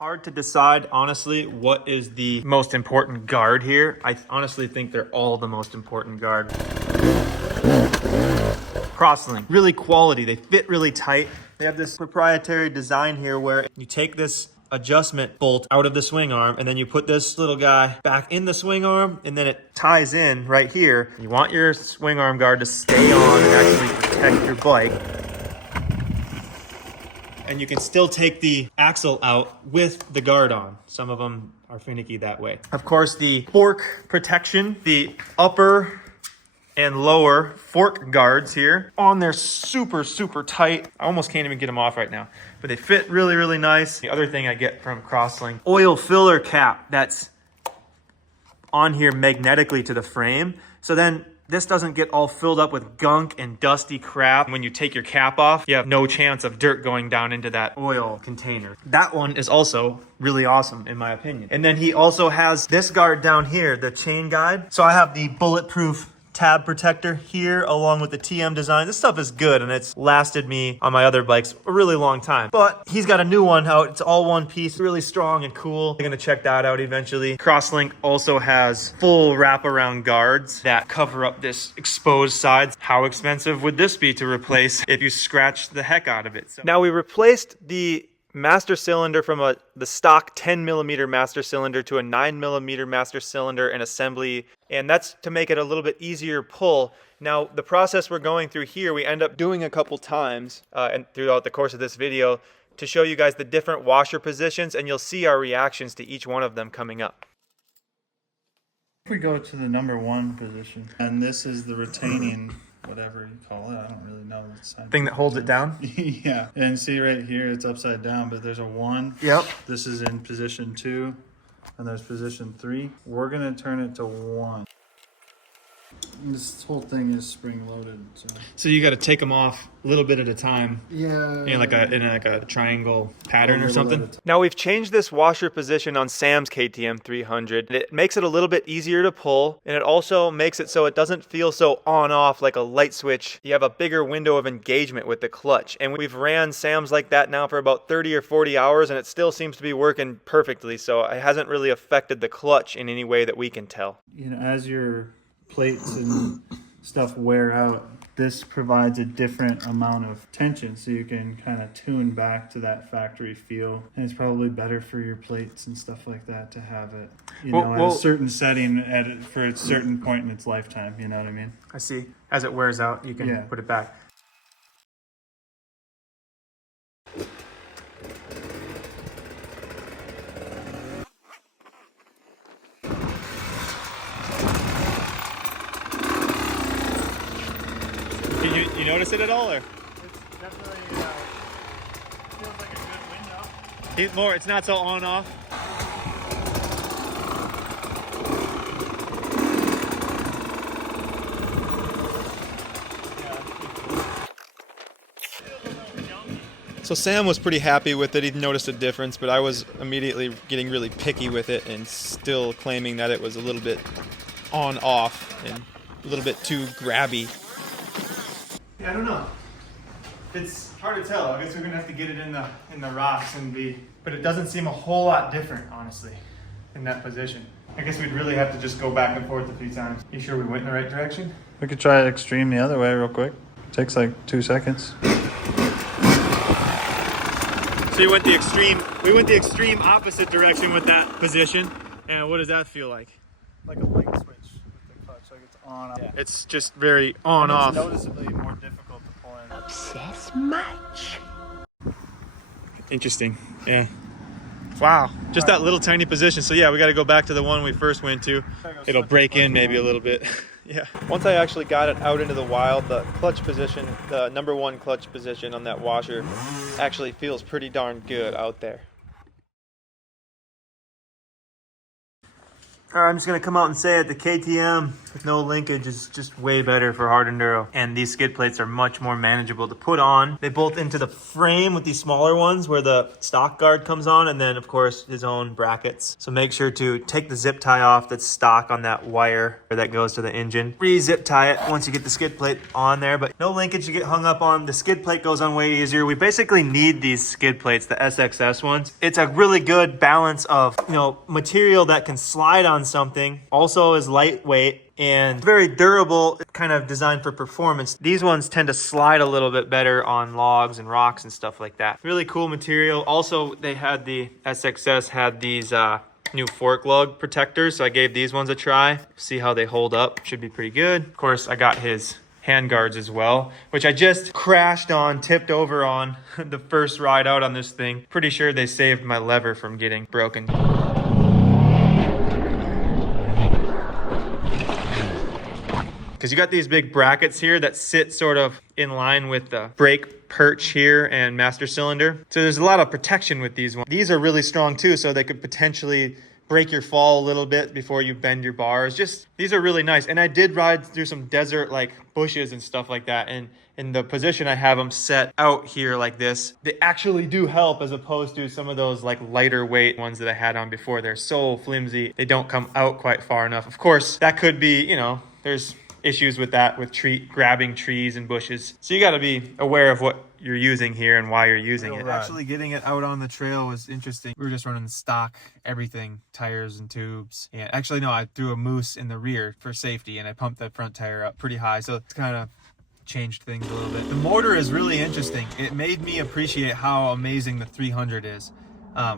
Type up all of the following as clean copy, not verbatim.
Hard to decide, honestly, what is the most important guard here. I honestly think they're all the most important guard. Crosslink, really quality. They fit really tight. They have this proprietary design here where you take this adjustment bolt out of the swing arm and then you put this little guy back in the swing arm and then it ties in right here. You want your swing arm guard to stay on and actually protect your bike. And you can still take the axle out with the guard on. Some of them are finicky that way. Of course, the fork protection, the upper and lower fork guards here on there, super tight. I almost can't even get them off right now, but they fit really nice. The other thing I get from Crosslink, oil filler cap that's on here magnetically to the frame. So then this doesn't get all filled up with gunk and dusty crap. When you take your cap off, you have no chance of dirt going down into that oil container. That one is also really awesome in my opinion. And then he also has this guard down here, the chain guide. So I have the bulletproof tab protector here along with the TM design. This stuff is good and it's lasted me on my other bikes a really long time. But he's got a new one out. It's all one piece, really strong and cool. I'm gonna check that out eventually. Crosslink also has full wraparound guards that cover up this exposed side. How expensive would this be to replace if you scratch the heck out of it? So now we replaced the master cylinder from the stock 10 millimeter master cylinder to a 9 millimeter master cylinder and assembly, and that's to make it a little bit easier pull. Now the process we're going through here, we end up doing a couple times and throughout the course of this video to show you guys the different washer positions, and you'll see our reactions to each one of them coming up. If we go to the number 1 position, and this is the retaining whatever you call it, I don't really know the thing that holds it down. yeah, and see right here it's upside down, but there's a 1. Yep. This is in position 2 and there's position 3. We're gonna turn it to 1. This whole thing is spring loaded, so you got to take them off a little bit at a time. Yeah, in like a triangle pattern or something. Now we've changed this washer position on Sam's KTM 300. It makes it a little bit easier to pull, and it also makes it so it doesn't feel so on off like a light switch. You have a bigger window of engagement with the clutch, and we've ran Sam's like that now for about 30 or 40 hours and it still seems to be working perfectly, so it hasn't really affected the clutch in any way that we can tell. You know, as your plates and stuff wear out, this provides a different amount of tension, so you can kind of tune back to that factory feel, and it's probably better for your plates and stuff like that to have it, you know, at a certain setting for a certain point in its lifetime, you know what I mean? I see. As it wears out, you can put it back. You notice it at all, or? It's definitely feels like a good window. It's not so on off. So Sam was pretty happy with it. He noticed a difference, but I was immediately getting really picky with it and still claiming that it was a little bit on off and a little bit too grabby. I don't know. It's hard to tell. I guess we're gonna have to get it in the rocks but it doesn't seem a whole lot different, honestly, in that position. I guess we'd really have to just go back and forth a few times. You sure we went in the right direction? We could try extreme the other way real quick. Takes like 2 seconds. So we went the extreme opposite direction with that position. And what does that feel like? Like a light switch with the clutch, like it's on off. Yeah. It's just very on off. It's noticeably more difficult to pull in. Obsess much. Interesting. Yeah. Wow. Just that little tiny position. So yeah, we got to go back to the one we first went to. It'll break in maybe a little bit. Yeah. Once I actually got it out into the wild, the clutch position, the number 1 clutch position on that washer actually feels pretty darn good out there. All right, I'm just going to come out and say it. The KTM with no linkage is just way better for hard enduro. And these skid plates are much more manageable to put on. They bolt into the frame with these smaller ones where the stock guard comes on, and then of course his own brackets. So make sure to take the zip tie off that's stock on that wire that goes to the engine. Re-zip tie it once you get the skid plate on there, but no linkage to get hung up on. The skid plate goes on way easier. We basically need these skid plates, the SXS ones. It's a really good balance of, you know, material that can slide on something, also is lightweight and very durable, kind of designed for performance. These ones tend to slide a little bit better on logs and rocks and stuff like that. Really cool material. Also, they had the SXS had these new fork lug protectors, so I gave these ones a try. See how they hold up. Should be pretty good. Of course, I got his hand guards as well, which I just crashed on, tipped over on the first ride out on this thing. Pretty sure they saved my lever from getting broken. Because you got these big brackets here that sit sort of in line with the brake perch here and master cylinder. So there's a lot of protection with these ones. These are really strong too, so they could potentially break your fall a little bit before you bend your bars. Just, these are really nice. And I did ride through some desert like bushes and stuff like that. And in the position I have them set out here like this, they actually do help as opposed to some of those like lighter weight ones that I had on before. They're so flimsy, they don't come out quite far enough. Of course, that could be, you know, there's issues with that, with grabbing trees and bushes. So you got to be aware of what you're using here and why you're using it. Actually getting it out on the trail was interesting. We were just running stock, everything, tires and tubes. Yeah, actually no, I threw a moose in the rear for safety and I pumped that front tire up pretty high. So it's kind of changed things a little bit. The motor is really interesting. It made me appreciate how amazing the 300 is.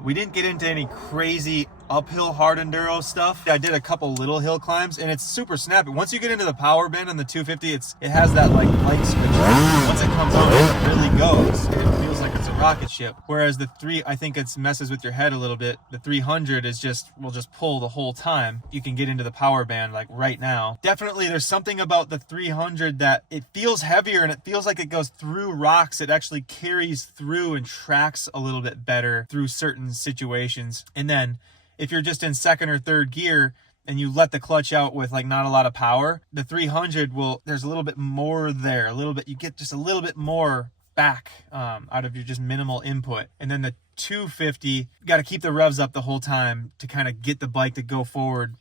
We didn't get into any crazy uphill hard enduro stuff. I did a couple little hill climbs and it's super snappy. Once you get into the power band on the 250, it has that like light switch. Once it comes on, it really goes. It feels like it's a rocket ship. Whereas the I think it messes with your head a little bit. The 300 is will just pull the whole time. You can get into the power band like right now. Definitely there's something about the 300 that it feels heavier and it feels like it goes through rocks. It actually carries through and tracks a little bit better through certain situations. And then if you're just in second or third gear and you let the clutch out with like not a lot of power, the 300 there's a little bit more there, you get just a little bit more back out of your just minimal input. And then the 250, you got to keep the revs up the whole time to kind of get the bike to go forward.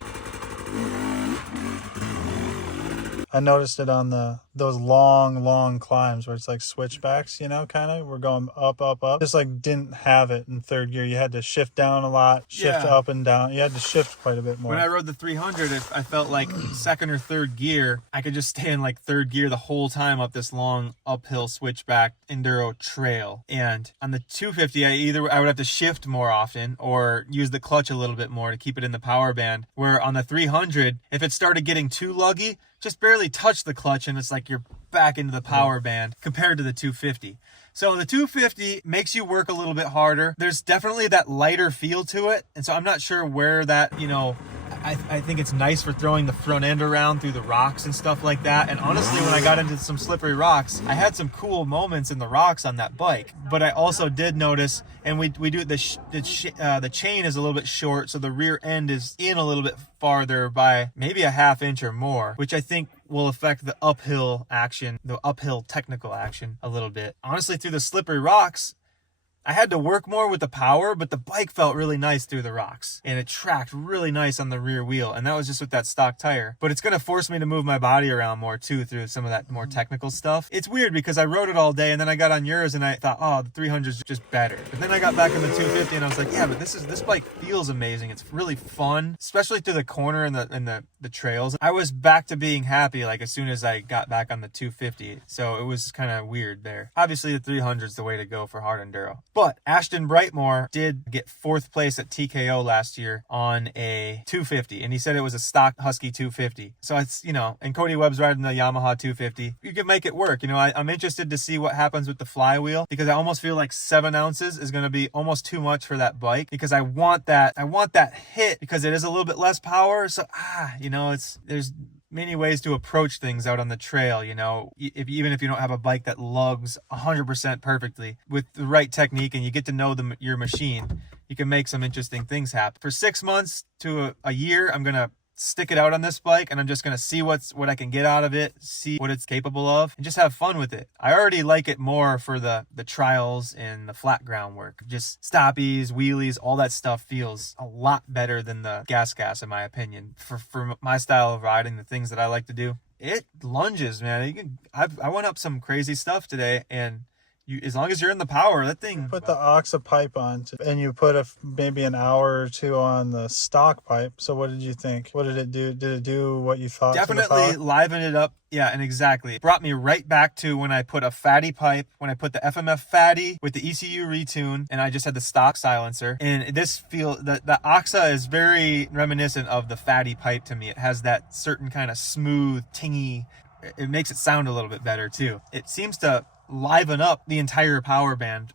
I noticed it on those long climbs where it's like switchbacks, you know, kind of. We're going up. Just like didn't have it in third gear. You had to shift down a lot, shift up and down. You had to shift quite a bit more. When I rode the 300, I felt like second or third gear, I could just stay in like third gear the whole time up this long uphill switchback enduro trail. And on the 250, I would have to shift more often or use the clutch a little bit more to keep it in the power band. Where on the 300, if it started getting too luggy, just barely touch the clutch and it's like you're back into the power band compared to the 250. So the 250 makes you work a little bit harder. There's definitely that lighter feel to it. And so I'm not sure where that, you know, I think it's nice for throwing the front end around through the rocks and stuff like that. And honestly, when I got into some slippery rocks, I had some cool moments in the rocks on that bike. But I also did notice, and we do the chain is a little bit short, so the rear end is in a little bit farther by maybe a ½ inch or more, which I think will affect the uphill action, the uphill technical action a little bit. Honestly, through the slippery rocks, I had to work more with the power, but the bike felt really nice through the rocks and it tracked really nice on the rear wheel. And that was just with that stock tire, but it's going to force me to move my body around more too through some of that more technical stuff. It's weird because I rode it all day and then I got on yours and I thought, oh, the 300 is just better. But then I got back in the 250 and I was like, yeah, but this bike feels amazing. It's really fun, especially through the corner and the trails. I was back to being happy like as soon as I got back on the 250. So it was kind of weird there. Obviously the 300 is the way to go for hard enduro. But Ashton Brightmore did get 4th place at TKO last year on a 250, and he said it was a stock Husky 250. So it's, you know, and Cody Webb's riding the Yamaha 250. You can make it work. You know, I'm interested to see what happens with the flywheel because I almost feel like 7 ounces is going to be almost too much for that bike because I want that hit because it is a little bit less power. So, you know, there's many ways to approach things out on the trail, you know, even if you don't have a bike that lugs 100% perfectly with the right technique and you get to know your machine, you can make some interesting things happen. For 6 months to a year, I'm going to stick it out on this bike and I'm just going to see what I can get out of it, see what it's capable of, and just have fun with it. I already like it more for the trials and the flat ground work. Just stoppies, wheelies, all that stuff feels a lot better than the gas in my opinion. For my style of riding, the things that I like to do, it lunges, man. I went up some crazy stuff today, and as long as you're in the power, that thing. Put the Oxa pipe on, and you put maybe an hour or two on the stock pipe. So what did you think? What did it do? Did it do what you thought? Definitely liven it up. Yeah, and exactly. It brought me right back to when I put a fatty pipe, when I put the FMF fatty with the ECU retune, and I just had the stock silencer. And this the Oxa is very reminiscent of the fatty pipe to me. It has that certain kind of smooth, tingy. It makes it sound a little bit better too. It seems to liven up the entire power band